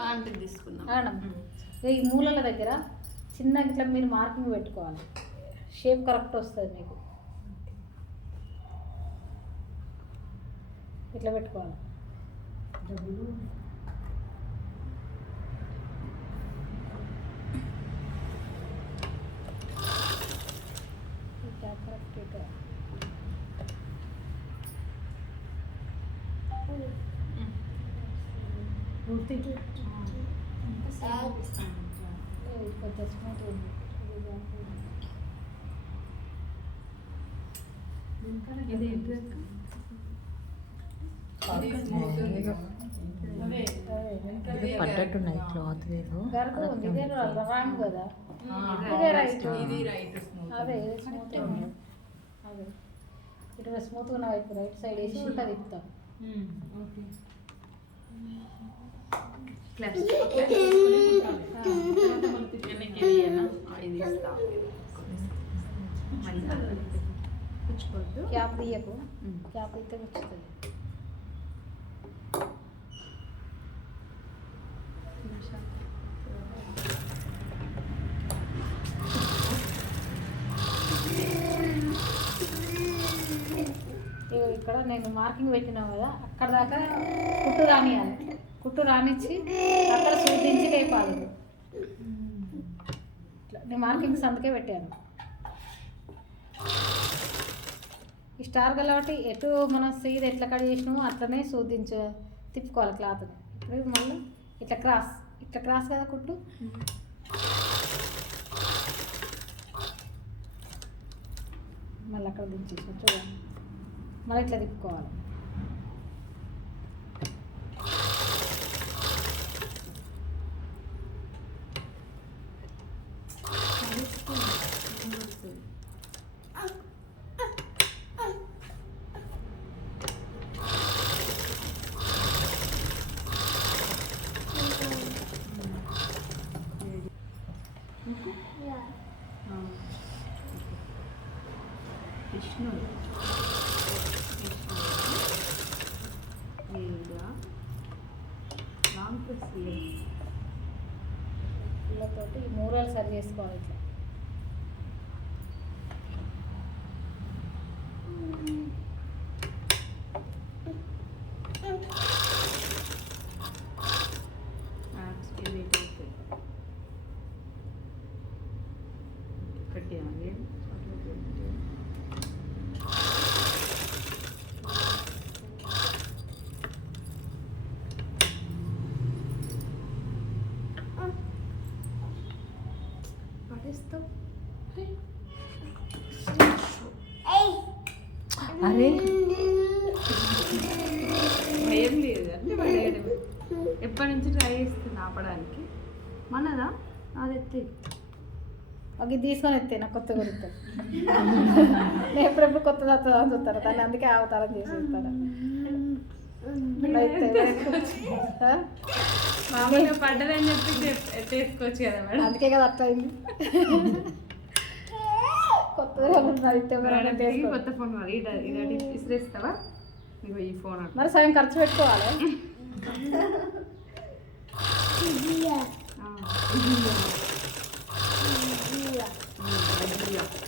అంటే తీసుకుందాం. ఈ మూలల దగ్గర చిన్న ఇట్లా మీరు మార్కింగ్ పెట్టుకోవాలి, షేప్ కరెక్ట్ వస్తుంది మీకు. ఇట్లా పెట్టుకోవాలి. కరెక్ట్ ఇట్లా కొంచెం స్మూత్ ఉంది. పడ్డట్టున్నాయి క్లాత్ లేదు ఇదే రాంగ్ కదా, ఇదే రైట్. అదే స్మూత్ ఉంది. అదే ఇటు స్మూత్గా ఉన్న వైపు రైట్ సైడ్ వేసి ఉల్టా తిప్పుతాం. క్యాప్ తీయకు, క్యాప్ అయితే వచ్చుతుంది. ఇక్కడ నేను మార్కింగ్ పెట్టినా కదా, అక్కడ దాకా కుట్టు రానియాలి. కుట్టు రానిచ్చి అక్కడ సూచించి లేపాలి. ఇట్లా నేను మార్కింగ్స్ అందుకే పెట్టాను. ఈ స్టార్ కాబట్టి ఎటు మనం సీడ్ ఎట్లా కట్ చేసినామో అట్లనే తిప్పుకోవాలి క్లాత్ని. ఇప్పుడు మళ్ళీ ఇట్లా క్రాస్ కదా కుట్టు, మళ్ళీ అక్కడ దించేసి చూడండి. మళ్ళీ ఇట్లా తిప్పుకోవాలి. పిల్లతోటి ఈ మూరలు సరి చేసుకోవాలి. ఇట్లా అరే భయం లేదు అంటే పడేయడమే. ఎప్పటి నుంచి ట్రై చేస్తుంది ఆపడానికి. మనదా అది ఎత్తే అది తీసుకొని ఎత్తే నాకు కొత్త గురుతాను. నేను ఎప్పుడెప్పుడు కొత్త వస్తుందా అని చూస్తాను దాన్ని, అందుకే అవతారం చేసేస్తాను. మామూలుగా పడ్డదని చెప్పి చేసుకోవచ్చు కదా మేడం, అందుకే కదా అట్లా అయింది. కొత్త ఫోన్ ఇది ఇసిరేస్తావా? ఈ ఫోన్ మరి సగం ఖర్చు పెట్టుకోవాలి. ఇది